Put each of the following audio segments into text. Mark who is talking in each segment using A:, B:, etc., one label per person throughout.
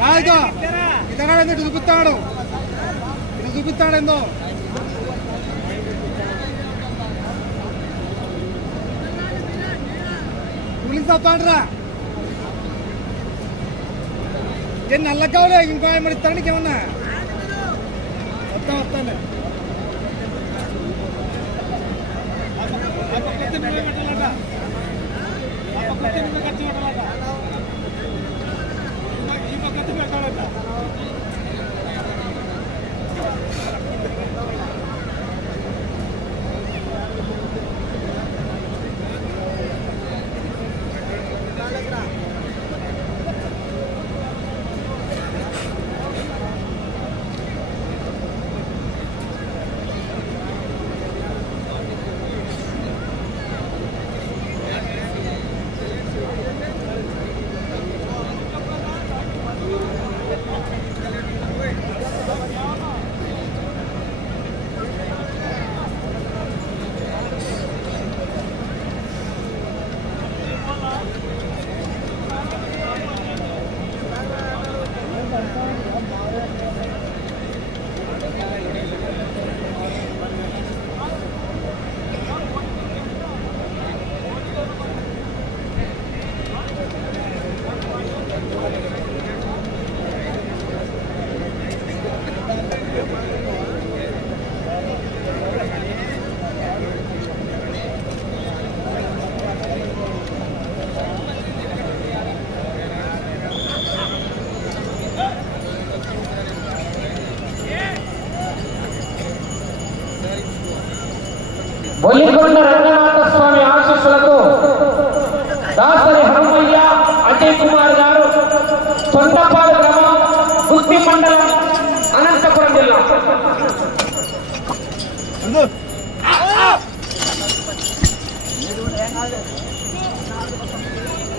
A: రాయితో ఇతగాడు ఎందుకు చూపిస్తాడు. ఇది చూపిస్తాడు ఎందో పోలీస్ వస్తాడరా ఏం నల్లకావులే ఇంకో ఏమైనా ఇస్తానికి ఏమన్నా వస్తా వస్తాను
B: కట్టి కట్టి కట్టాలట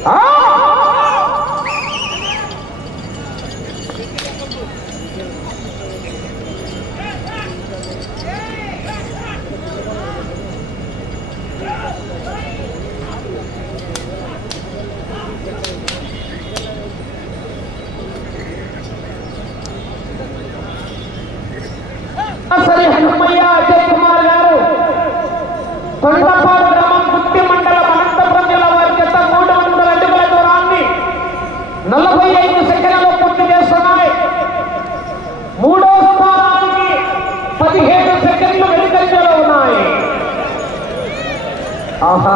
B: ఆ! సరే హనుమయ్య అజయ్ కుమార్ గారు కొండపాడు గ్రామం గుత్తి మండలం అనంతపురం జిల్లా వారి చేత మూడు వందల అడుగుల దూరాన్ని నలభై ఐదు సెకండ్లలో పూర్తి చేస్తున్నాయి మూడో స్థానానికి పదిహేడు సెకండ్లు వెనుకంజలో ఉన్నాయి. ఆహా.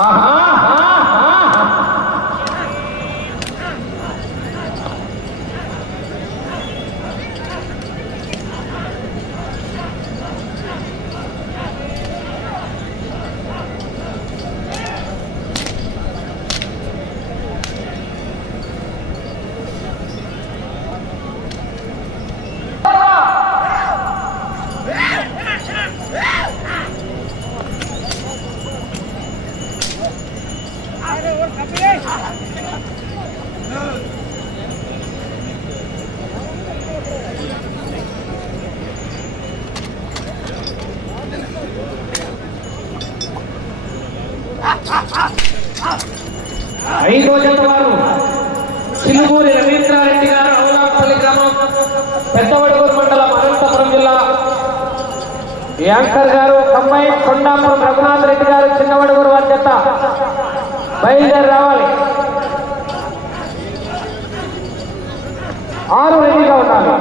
B: ఆహా! ఐదో జత వారు చిలుకూరి రవీంద్రారెడ్డి గారు అవులాపల్లి గ్రామం పెద్దవడగూరు మండలం అనంతపురం జిల్లా. యాంకర్ గారు కంబైన్ కొండాపురం రఘునాథ్ రెడ్డి గారు చిన్నవడగూరు వారి జత బయలుదేరి రావాలి. ఆరు రెడీగా ఉన్నారు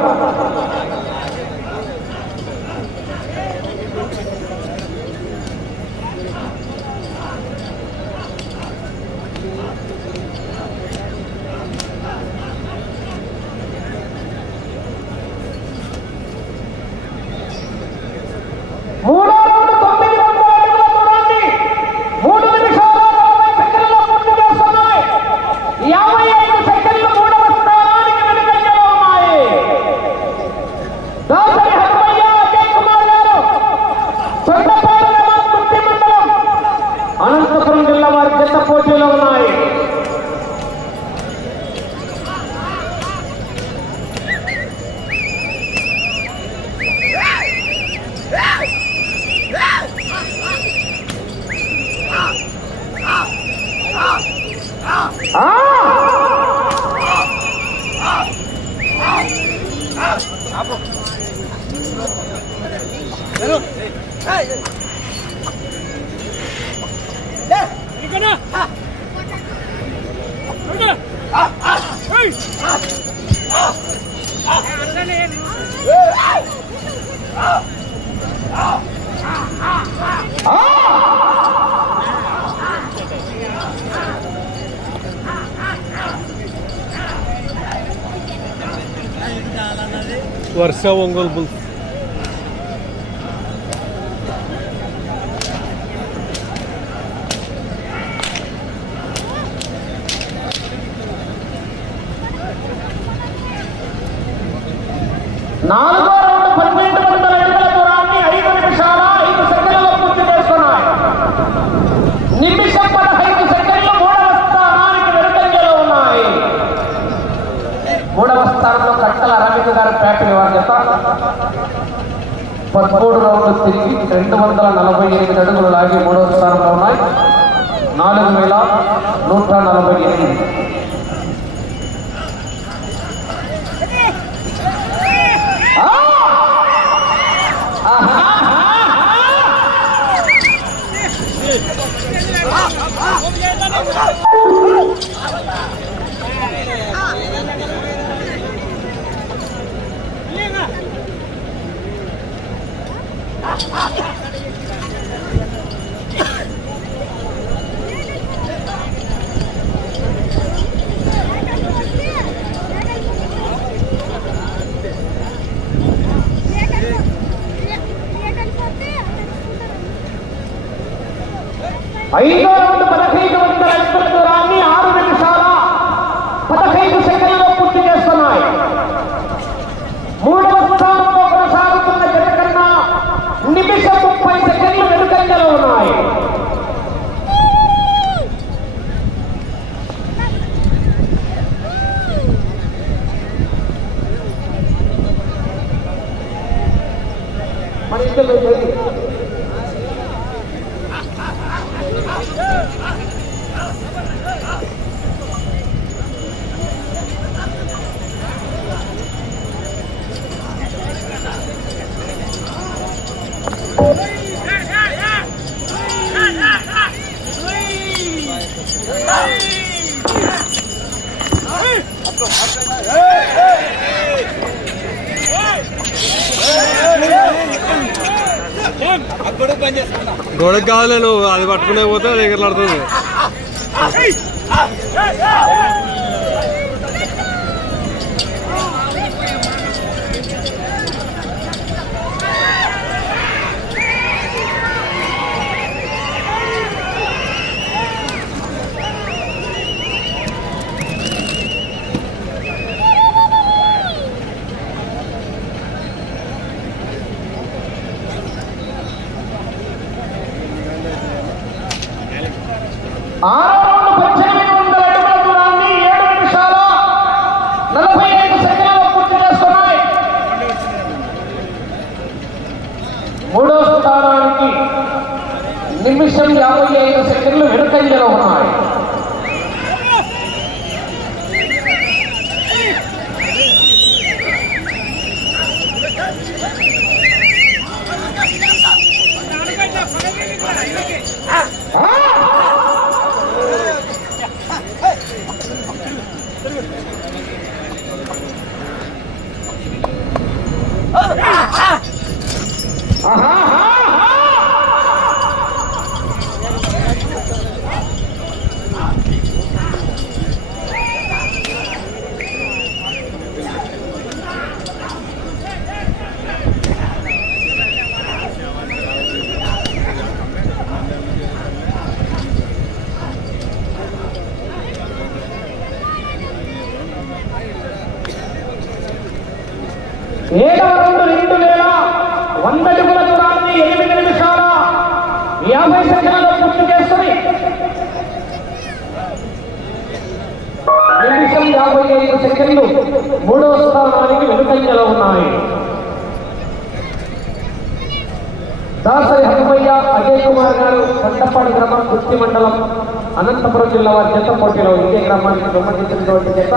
B: वर्षा वंगल बुल। नाम पर पद्मेंद्र పదమూడు రౌండ్లు తిరిగి రెండు వందల నలభై ఎనిమిది అడుగులు లాగి మూడవ స్థానంలో ఉన్నాయి. నాలుగు వేల నూట నలభై ఎనిమిది. ఐదో
C: గొడవ కావాలి నువ్వు అది పట్టుకునే పోతే దగ్గర పడుతుంది
B: ఆరో రౌండ్ పద్దెనిమిది వందల అడుగుల దూరాన్ని ఏడు నిమిషాల నలభై ఐదు సెకండ్లలో పూర్తి చేస్తున్నాయి మూడో స్థానానికి రాబోయే ఐదు సెకండ్లు వెనుకంజలో ఉన్నాయి. మూడవ స్థానానికి వెనుకంజలో ఉన్నాయి. దాసరి హనుమయ్య అజయ్ కుమార్ గారు కట్టపాడి గ్రామం కుర్తి మండలం అనంతపురం జిల్లా వారి జత పోటీలో ఇదే గ్రామానికి సంబంధించినటువంటి జత.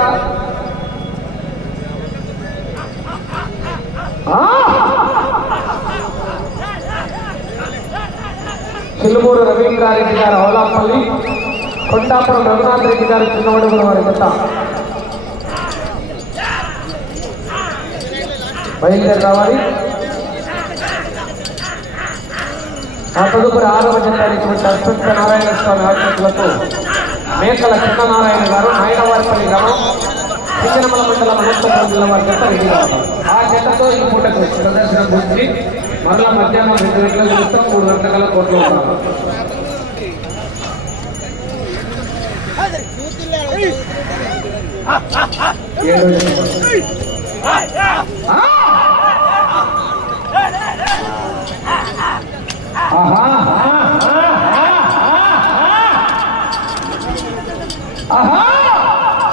B: చిలుమూరు రవీంద్రారెడ్డి గారు అవలాపల్లి కొండాపురం రఘునాథ్ రెడ్డి గారు చిన్నవడుగుల వారి జత. బయలుదేరి రావాలి. ఆ తదుపరి ఆరవ జత అశ్వత్థ నారాయణ స్వామి ఆజ్ఞలకు మేకల చిన్ననారాయణ గారు నాయనవారిపల్లి గ్రామం సింగనమల మండలం అనంతపురం జిల్లా వారి జత రెడీగా ఆ జతతో ఈ పూటకు ప్రదర్శన గురించి మరలా మధ్యాహ్నం రెండు గంటల నిమిషం మూడు గంటల కోట్లు ఉన్నాము ఉన్నారు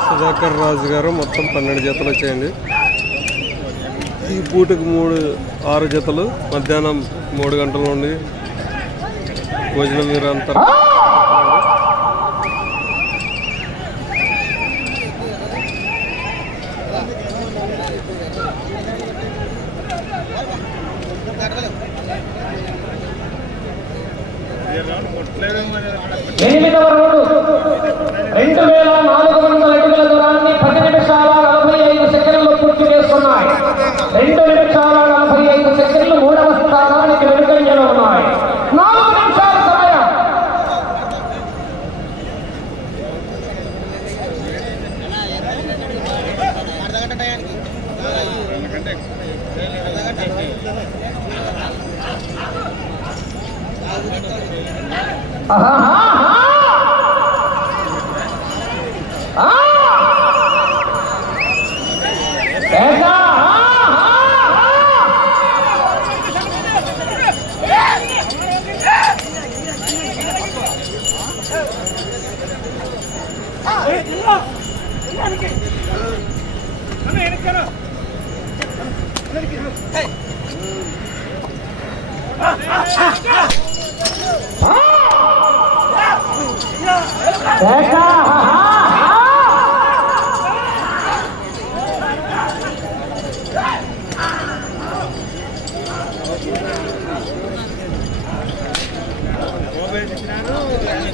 C: సుధాకర్ రాజు గారు మొత్తం పన్నెండు జతలు వచ్చేయండి. ఈ పూటకు మూడు ఆరు జతలు. మధ్యాహ్నం మూడు గంటల నుండి భోజనం మీరు
B: అంతా రోడ్డు రెండు వేల నాలుగు వందల అడుగుల దూరాన్ని పది నిమిషాల నలభై ఐదు సెకండ్లు ఉన్నాయి. రెండు నిమిషాల నలభై ఐదు సెకండ్లు మూడవ స్థానానికి వెనుకంజలో ఉన్నాయి. నాలుగు నిమిషాల సమయం.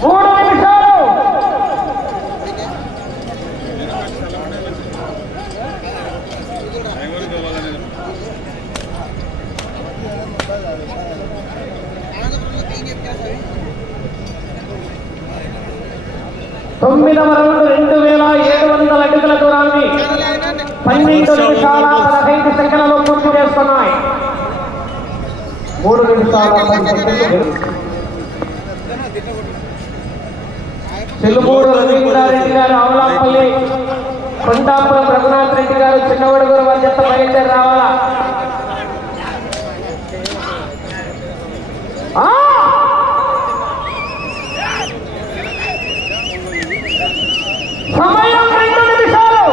B: మూడు నిమిషాలు తొమ్మిదవ రౌండ్ రెండు వేల ఏడు వందల అడుగుల దూరాన్ని పన్నెండు నిమిషాల పదహైదు సెకండ్లలో పూర్తి చేస్తున్నాయి మూడు నిమిషాల పది సెకండ్లు తెలుగూరు రవీంద్రారెడ్డి గారు అవలాపల్లి కొంటాపురం రఘునాథ్ రెడ్డి గారు చిన్నవడగూరు వారి చెత్త బయలుదేరి రావాలా ఆ! సమయం రెండు నిమిషాలు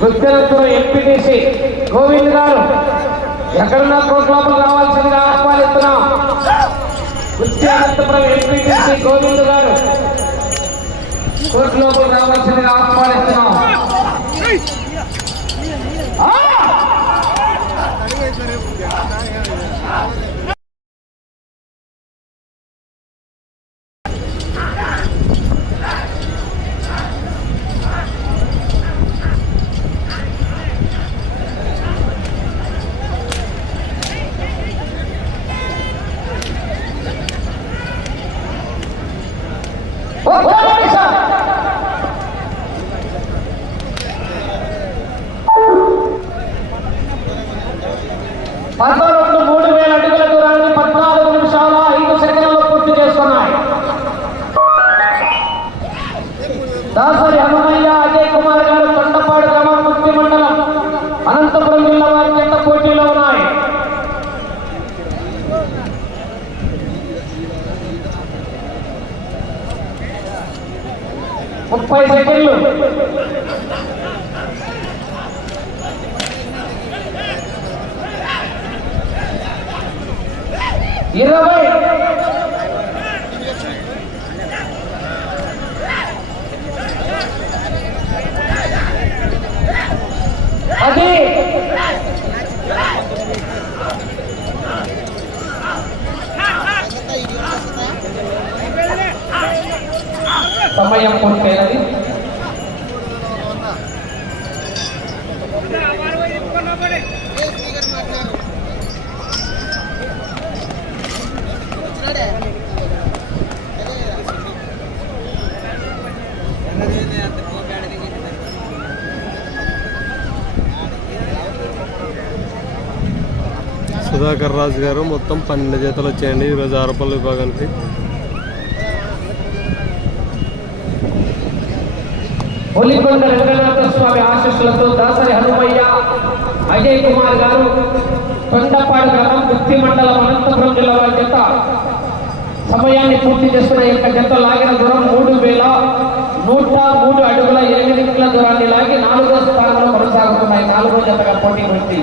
B: గుర్తినంతులు ఎంపీటీసీ గోవింద్ గారు ఎక్కడున్నా కోర్టు లోపల రావాల్సిందిగా ఆహ్వానిస్తున్నాం గుర్తి ఎంపీటీసీ గోవింద్ గారు కోర్టు లోపల రావాల్సిందిగా ఆహ్వానిస్తున్నాం.
C: రాజు గారు మొత్తం పన్నెండు జతలు వచ్చాయండి ఈరోజు ఆరపల్లి విభాగానికి.
B: ఒలికొండ రంగనాథ స్వామి ఆశీస్సులతో దాసరి హనుమయ్య అజయ్ కుమార్ గారు కొండపాడు గ్రామం గుత్తి మండలం అనంతపురం జిల్లా వారి జత సమయాన్ని పూర్తి చేస్తున్న ఈ యొక్క జత లాగిన దూరం మూడు వేల నూట మూడు అడుగుల ఎనిమిది మీటర్ల దూరాన్ని లాగి నాలుగో స్థానంలో కొనసాగుతున్నాయి. నాలుగో జతగా పోటీ పెట్టి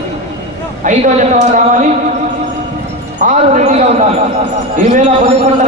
B: ఐదో జత రావాలి. ఆరు రెడీగా ఉండాలి ఈవేళ ఒలికొండ